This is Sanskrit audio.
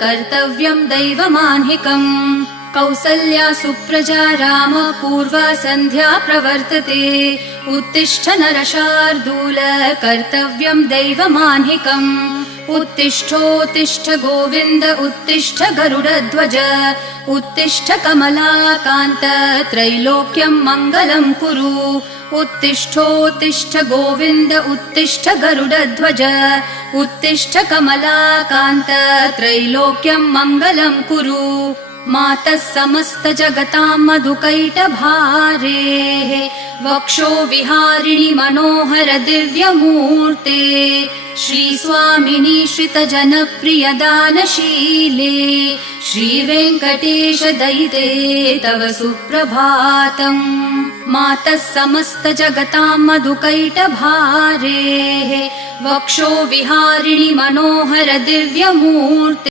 कर्तव्यं दैवमान्हिकम् कौसल्या सुप्रजा राम पूर्वा सन्ध्या प्रवर्तते उत्तिष्ठ नरशार्दूल कर्तव्यं दैवमान्हिकम् उत्तिष्ठोत्तिष्ठ गोविन्द उत्तिष्ठ गरुडध्वज उत्तिष्ठ कमलाकान्त त्रैलोक्यं मङ्गलं कुरु उत्तिष्ठोत्तिष्ठ गोविन्द उत्तिष्ठ गरुडध्वज उत्तिष्ठ कमलाकान्त त्रैलोक्यं मङ्गलं कुरु मातः समस्त जगतां मधुकैटभारेः वक्षो विहारिणि मनोहर दिव्यमूर्ते श्रीस्वामिनि श्रितजनप्रिय दानशीले श्रीवेङ्कटेश दयिते तव सुप्रभातम् मातः समस्त जगतां मधुकैटभारेः वक्षो विहारिणि मनोहर दिव्यमूर्ते